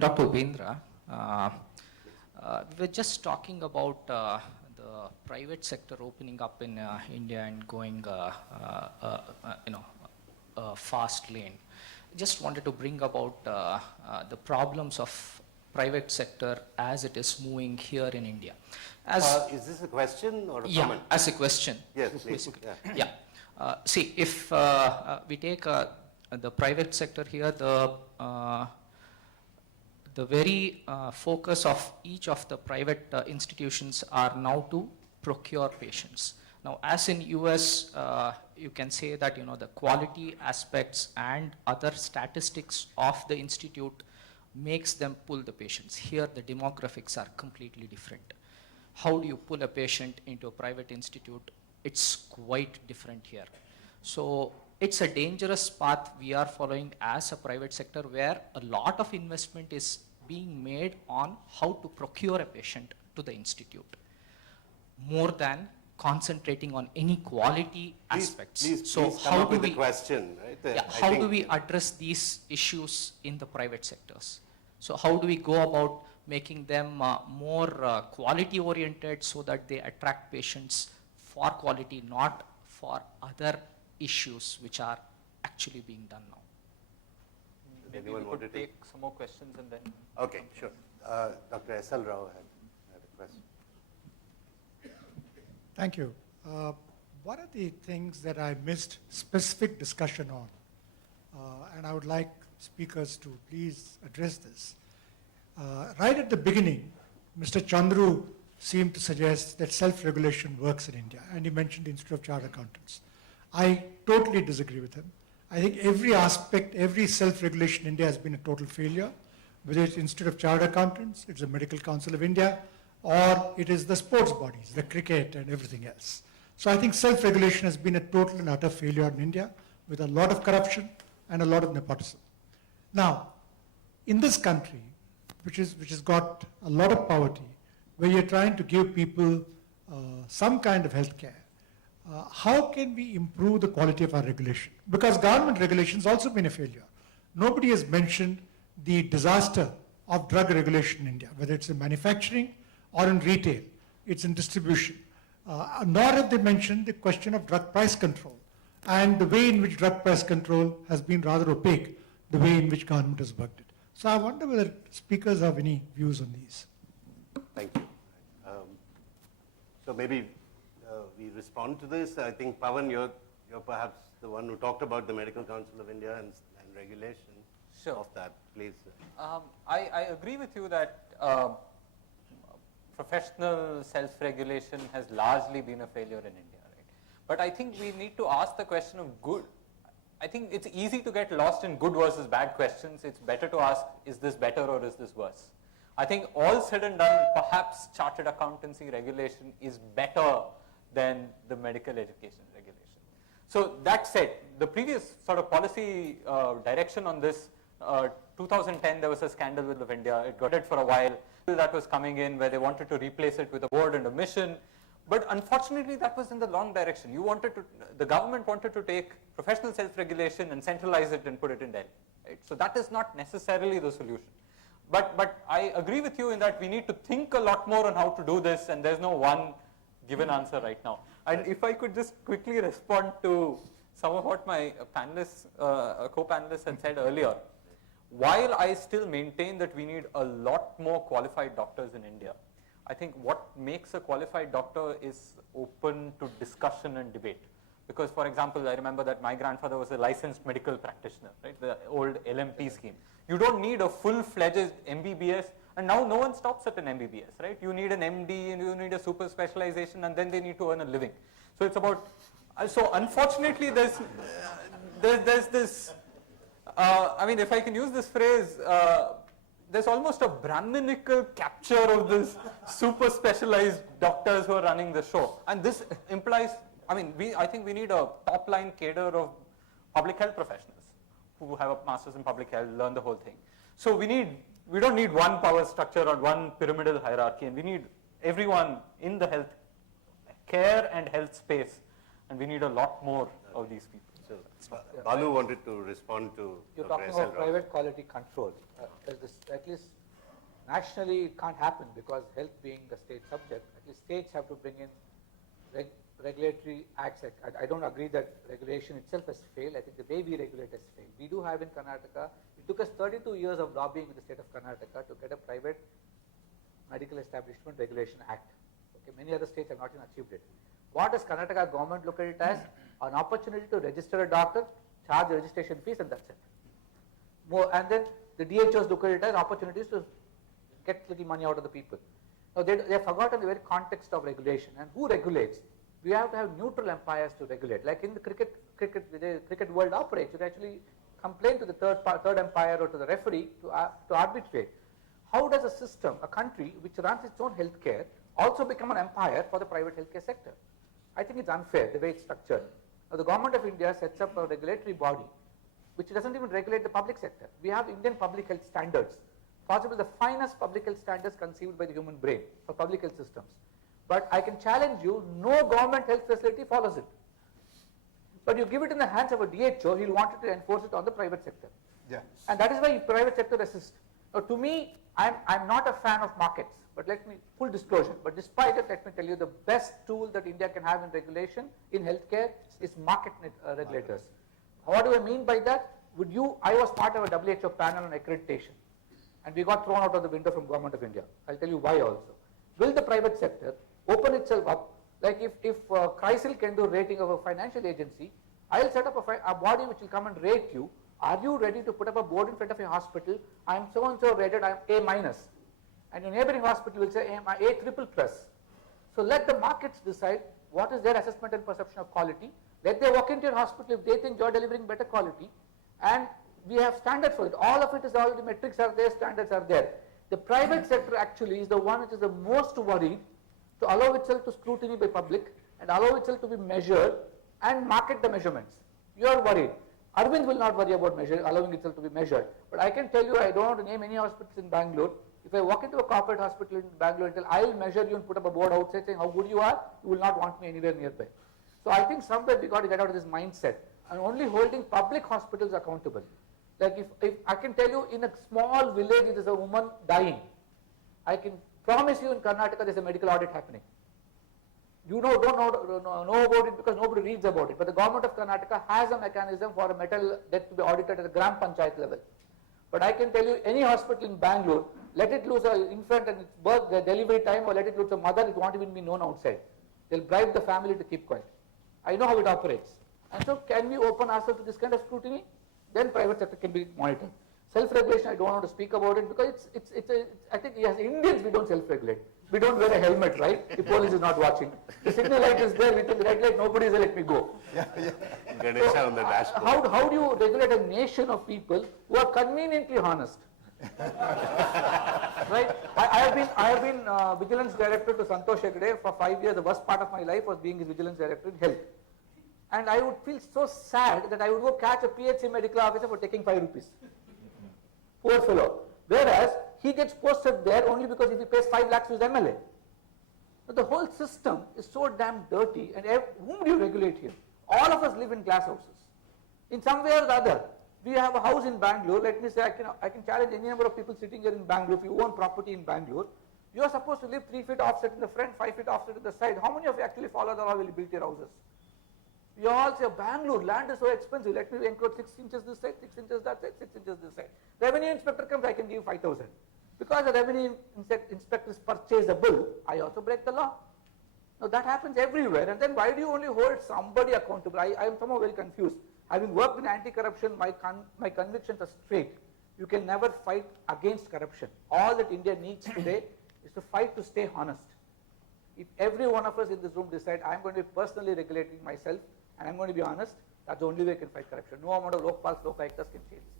Dr. Ubendra. We were just talking about the private sector opening up in India and going, fast lane. Just wanted to bring about the problems of private sector as it is moving here in India. Is this a question or a comment? Yeah, as a question. Yes, please. Yeah. See, if we take the private sector here, the very focus of each of the private institutions are now to procure patients. Now, as in US, you can say that the quality aspects and other statistics of the institute makes them pull the patients. Here, the demographics are completely different. How do you pull a patient into a private institute? It's quite different here. So it's a dangerous path we are following as a private sector, where a lot of investment is being made on how to procure a patient to the institute, more than concentrating on any quality aspects. Please so come how up do with we the question, right? Yeah, how do we address these issues in the private sectors? So how do we go about making them more quality oriented so that they attract patients for quality, not for other issues which are actually being done now? Maybe we could take some more questions and then... Okay, sure. Dr. S.L. Rao had a question. Thank you. What are the things that I missed specific discussion on? And I would like speakers to please address this. Right at the beginning, Mr. Chandru seemed to suggest that self-regulation works in India, and he mentioned the Institute of Chartered Accountants. I totally disagree with him. I think every aspect, every self-regulation in India has been a total failure, whether it's Institute of Chartered Accountants, it's the Medical Council of India, or it is the sports bodies, the cricket and everything else. So I think self-regulation has been a total and utter failure in India, with a lot of corruption and a lot of nepotism. Now, in this country, which has got a lot of poverty, where you're trying to give people some kind of health care, how can we improve the quality of our regulation? Because government regulation has also been a failure. Nobody has mentioned the disaster of drug regulation in India, whether it's in manufacturing or in retail, it's in distribution. Nor have they mentioned the question of drug price control and the way in which drug price control has been rather opaque, the way in which government has worked it. So I wonder whether speakers have any views on these. Thank you. So maybe we respond to this. I think, Pawan, you're perhaps the one who talked about the Medical Council of India and regulation of that. Please. I agree with you that professional self-regulation has largely been a failure in India, right? But I think we need to ask the question of good. I think it's easy to get lost in good versus bad questions. It's better to ask, is this better or is this worse? I think all said and done, perhaps chartered accountancy regulation is better than the medical education regulation. So that said, the previous sort of policy direction on this, 2010 there was a scandal with India. It got it for a while. That was coming in where they wanted to replace it with a board and a mission. But unfortunately, that was in the wrong direction. The government wanted to take professional self-regulation and centralize it and put it in Delhi. Right? So that is not necessarily the solution. But I agree with you in that we need to think a lot more on how to do this, and there's no one given answer right now. And if I could just quickly respond to some of what my panelists, co-panelists had said earlier. While I still maintain that we need a lot more qualified doctors in India, I think what makes a qualified doctor is open to discussion and debate. Because, for example, I remember that my grandfather was a licensed medical practitioner, right? The old LMP scheme. You don't need a full-fledged MBBS, and now no one stops at an MBBS, right? You need an MD, and you need a super specialization, and then they need to earn a living. So it's about. So unfortunately, there's this. I mean, if I can use this phrase. There's almost a Brahminical capture of this super specialized doctors who are running the show. And this implies, I think we need a top-line cadre of public health professionals who have a master's in public health, learn the whole thing. So we don't need one power structure or one pyramidal hierarchy, and we need everyone in the health care and health space, and we need a lot more of these people. So Balu wanted to respond to You're Dr. talking S.L. about private quality control. At least nationally it can't happen because health being the state subject, at least states have to bring in regulatory acts. I don't agree that regulation itself has failed. I think the way we regulate has failed. We do have in Karnataka, it took us 32 years of lobbying with the state of Karnataka to get a private medical establishment regulation act. Okay, many other states have not even achieved it. What does Karnataka government look at it as? An opportunity to register a doctor, charge the registration fees, and that's it. And then the DHOs look at it as opportunities to get little money out of the people. Now they have forgotten the very context of regulation. And who regulates? We have to have neutral umpires to regulate. Like in the cricket world operates, you can actually complain to the third umpire or to the referee to arbitrate. How does a system, a country which runs its own healthcare, also become an umpire for the private healthcare sector? I think it's unfair the way it's structured. Now the government of India sets up a regulatory body which doesn't even regulate the public sector. We have Indian public health standards, possibly the finest public health standards conceived by the human brain for public health systems. But I can challenge you, no government health facility follows it. But you give it in the hands of a DHO, he'll want to enforce it on the private sector. Yeah. And that is why private sector resists. Now to me, I'm not a fan of markets, but let me, full disclosure, but despite it, let me tell you the best tool that India can have in regulation, in healthcare, is market regulators. What do I mean by that? I was part of a WHO panel on accreditation, and we got thrown out of the window from government of India. I'll tell you why also. Will the private sector open itself up? Like if CRISIL can do rating of a financial agency, I'll set up a body which will come and rate you. Are you ready to put up a board in front of your hospital? I am so and so rated, I am A minus. And your neighboring hospital will say I am A triple plus. So let the markets decide what is their assessment and perception of quality. Let them walk into your hospital if they think you are delivering better quality. And we have standards for it. All of it is already, metrics are there, standards are there. The private sector actually is the one which is the most worried to allow itself to scrutiny by public and allow itself to be measured and market the measurements. You are worried. Arvind will not worry about allowing itself to be measured. But I can tell you, I don't want to name any hospitals in Bangalore. If I walk into a corporate hospital in Bangalore and tell, I will measure you and put up a board outside saying how good you are, you will not want me anywhere nearby. So I think somewhere we got to get out of this mindset and only holding public hospitals accountable. Like if I can tell you in a small village there is a woman dying, I can promise you in Karnataka there is a medical audit happening. You don't know about it because nobody reads about it. But the government of Karnataka has a mechanism for a metal death to be audited at the gram panchayat level. But I can tell you any hospital in Bangalore, let it lose an infant and its birth, the delivery time, or let it lose a mother, it won't even be known outside. They'll bribe the family to keep quiet. I know how it operates. And so can we open ourselves to this kind of scrutiny? Then private sector can be monitored. Self-regulation, I don't want to speak about it because I think as Indians we don't self-regulate. We don't wear a helmet, right? The police is not watching. The signal light is there, we think red light, nobody is there, let me go. Ganesha on the dashboard. How do you regulate a nation of people who are conveniently honest? Right? I have been vigilance director to Santosh Hegde for 5 years. The worst part of my life was being his vigilance director in health. And I would feel so sad that I would go catch a PHC medical officer for taking 5 rupees. Poor fellow. Whereas he gets posted there only because if he pays 5 lakhs to his MLA. So the whole system is so damn dirty, and whom do you regulate here? All of us live in glass houses. In some way or the other, we have a house in Bangalore. Let me say I can challenge any number of people sitting here in Bangalore. If you own property in Bangalore, you are supposed to live 3 feet offset in the front, 5 feet offset in the side. How many of you actually follow the law when you build your houses? You all say, Bangalore, land is so expensive, let me encroach 6 inches this side, 6 inches that side, 6 inches this side. Revenue inspector comes, I can give 5,000. Because the revenue inspector is purchasable, I also break the law. Now that happens everywhere, and then why do you only hold somebody accountable? I am somehow very confused. Having worked in anti-corruption, my convictions are straight. You can never fight against corruption. All that India needs today is to fight to stay honest. If every one of us in this room decide, I am going to be personally regulating myself, and I am going to be honest, that's the only way I can fight corruption. No amount of Lokpals, Lokayuktas can change this.